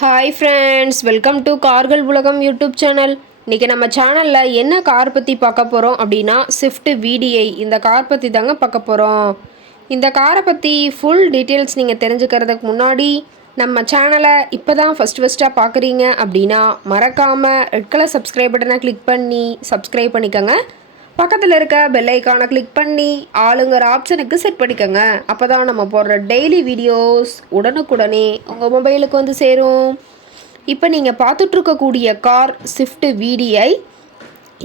Hi friends, welcome to கார்கள் உலகம் YouTube channel. இன்றைக்கி நம்ம சேனலில் என்ன கார் பற்றி பார்க்க போகிறோம் அப்படின்னா ஸ்விஃப்ட் VDI இந்த கார் பற்றி தாங்க பார்க்க போகிறோம். இந்த காரை பற்றி ஃபுல் டீட்டெயில்ஸ் நீங்கள் தெரிஞ்சுக்கிறதுக்கு முன்னாடி நம்ம சேனலை இப்போ தான் ஃபஸ்ட்டாக பார்க்குறீங்க அப்படின்னா மறக்காமல் ரெட் கலர் சப்ஸ்கிரைப் பட்டனை கிளிக் பண்ணி சப்ஸ்கிரைப் பண்ணிக்கோங்க. பக்கத்தில் இருக்க பெல் ஐக்கானை கிளிக் பண்ணி ஆளுங்கிற ஆப்ஷனுக்கு செட் பண்ணிக்கோங்க. அப்போ தான் நம்ம போடுற டெய்லி வீடியோஸ் உடனுக்குடனே உங்கள் மொபைலுக்கு வந்து சேரும். இப்போ நீங்கள் பார்த்துட்ருக்கக்கூடிய கார் ஸ்விஃப்ட் VDI.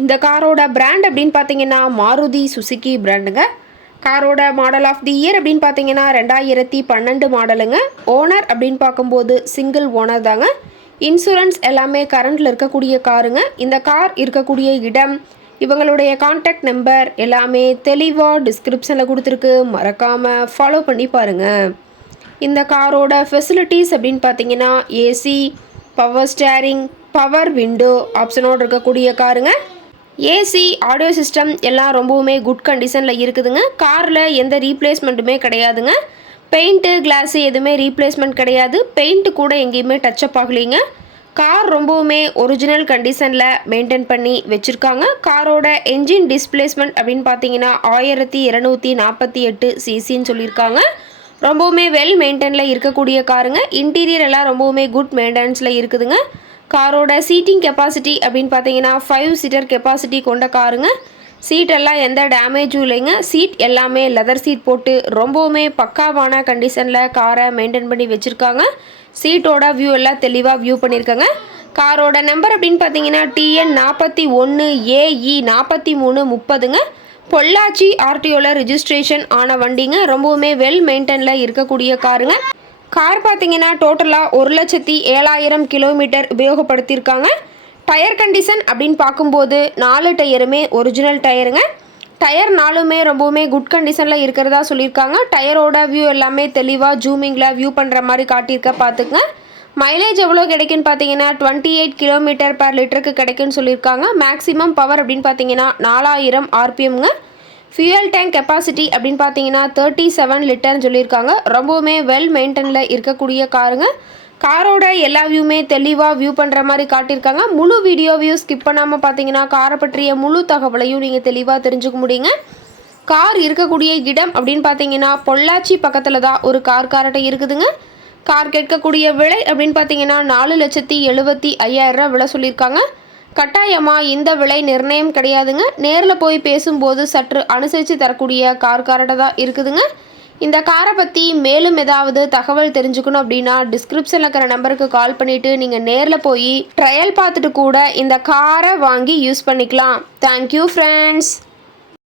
இந்த காரோட பிராண்ட் அப்படின்னு பார்த்தீங்கன்னா மாருதி சுசுகி பிராண்டுங்க. காரோட மாடல் ஆஃப் தி இயர் அப்படின்னு பார்த்தீங்கன்னா 2012 மாடலுங்க. ஓனர் அப்படின்னு பார்க்கும்போது சிங்கிள் ஓனர் தாங்க. இன்சூரன்ஸ் எல்லாமே கரண்டில் இருக்கக்கூடிய காருங்க. இந்த கார் இருக்கக்கூடிய இடம், இவங்களுடைய கான்டாக்ட் நம்பர் எல்லாமே தெளிவாக டிஸ்கிரிப்ஷனில் கொடுத்துருக்கு. மறக்காமல் ஃபாலோ பண்ணி பாருங்கள். இந்த காரோட ஃபெசிலிட்டிஸ் அப்படின்னு பார்த்தீங்கன்னா AC, power steering, power window ஆப்ஷனோடு இருக்கக்கூடிய காருங்க. ஏசி, ஆடியோ சிஸ்டம் எல்லாம் ரொம்பவுமே குட் கண்டிஷனில் இருக்குதுங்க. காரில் எந்த ரீப்ளேஸ்மெண்ட்டுமே கிடையாதுங்க. பெயிண்ட்டு, கிளாஸு எதுவுமே ரீப்ளேஸ்மெண்ட் கிடையாது. பெயிண்ட்டு கூட எங்கேயுமே டச்சப் ஆகலைங்க. கார் ரொம்பவுமே ஒரிஜினல் கண்டிஷனில் மெயின்டைன் பண்ணி வச்சுருக்காங்க. காரோட என்ஜின் டிஸ்பிளேஸ்மெண்ட் அப்படின்னு பார்த்தீங்கன்னா 1248 சிசின்னு சொல்லியிருக்காங்க. ரொம்பவுமே வெல் மெயின்டைனில் இருக்கக்கூடிய காருங்க. இன்டீரியர் எல்லாம் ரொம்பவுமே குட் மெயின்டெனன்ஸில் இருக்குதுங்க. காரோட சீட்டிங் கெப்பாசிட்டி அப்படின்னு பார்த்தீங்கன்னா 5 சீட்டர் கெப்பாசிட்டி கொண்ட காருங்க. சீட்டெல்லாம் எந்த டேமேஜும் இல்லைங்க. சீட் எல்லாமே லெதர் சீட் போட்டு ரொம்பவுமே பக்காவான கண்டிஷனில் காரை மெயின்டைன் பண்ணி வச்சுருக்காங்க. சீட்டோட வியூ எல்லாம் தெளிவாக வியூ பண்ணியிருக்காங்க. காரோட நம்பர் அப்படின்னு பார்த்தீங்கன்னா TN 41 AE 4330ங்க. பொள்ளாச்சி RTOவில் ரிஜிஸ்ட்ரேஷன் ஆன வண்டிங்க. ரொம்பவுமே வெல் மெயின்டைனில் இருக்கக்கூடிய காருங்க. கார் பார்த்தீங்கன்னா டோட்டலாக 1,07,000 கிலோமீட்டர் உபயோகப்படுத்தியிருக்காங்க. டயர் கண்டிஷன் அப்படின்னு பார்க்கும்போது 4 டயருமே ஒரிஜினல் டயருங்க. டயர் 4மே ரொம்பவுமே குட் கண்டிஷனில் இருக்கிறதா சொல்லியிருக்காங்க. டயரோட வியூ எல்லாமே தெளிவாக ஜூமிங்கில் வியூ பண்ணுற மாதிரி காட்டியிருக்க பார்த்துக்குங்க. மைலேஜ் எவ்வளோ கிடைக்குன்னு பார்த்தீங்கன்னா 28 கிலோமீட்டர் பர் லிட்டருக்கு கிடைக்குன்னு சொல்லியிருக்காங்க. மேக்ஸிமம் பவர் அப்படின்னு பார்த்தீங்கன்னா 4000 RPMங்க. ஃபியூயல் டேங்க் கெப்பாசிட்டி அப்படின்னு பார்த்தீங்கன்னா 37 லிட்டர்னு சொல்லியிருக்காங்க. ரொம்பவுமே வெல் மெயின்டெனில் இருக்கக்கூடிய காருங்க. காரோட எல்லா வியூமே தெளிவாக வியூ பண்ணுற மாதிரி காட்டியிருக்காங்க. முழு வீடியோவையும் ஸ்கிப் பண்ணாமல் பார்த்தீங்கன்னா காரை பற்றிய முழு தகவலையும் நீங்கள் தெளிவாக தெரிஞ்சுக்க முடியுங்க. கார் இருக்கக்கூடிய இடம் அப்படின்னு பார்த்தீங்கன்னா பொள்ளாச்சி பக்கத்தில் தான் ஒரு கார்கிட்ட இருக்குதுங்க. கார் கேட்கக்கூடிய விலை அப்படின்னு பார்த்தீங்கன்னா 4,75,000 விலை சொல்லியிருக்காங்க. கட்டாயமாக இந்த விலை நிர்ணயம் கிடையாதுங்க. நேரில் போய் பேசும்போது சற்று அனுசரித்து தரக்கூடிய கார்கிட்ட தான் இருக்குதுங்க. இந்த காரை பற்றி மேலும் ஏதாவது தகவல் தெரிஞ்சுக்கணும் அப்படின்னா டிஸ்கிரிப்ஷனில் இருக்கிற நம்பருக்கு கால் பண்ணிவிட்டு நீங்கள் நேரில் போய் ட்ரையல் பார்த்துட்டு கூட இந்த காரை வாங்கி யூஸ் பண்ணிக்கலாம். Thank you friends.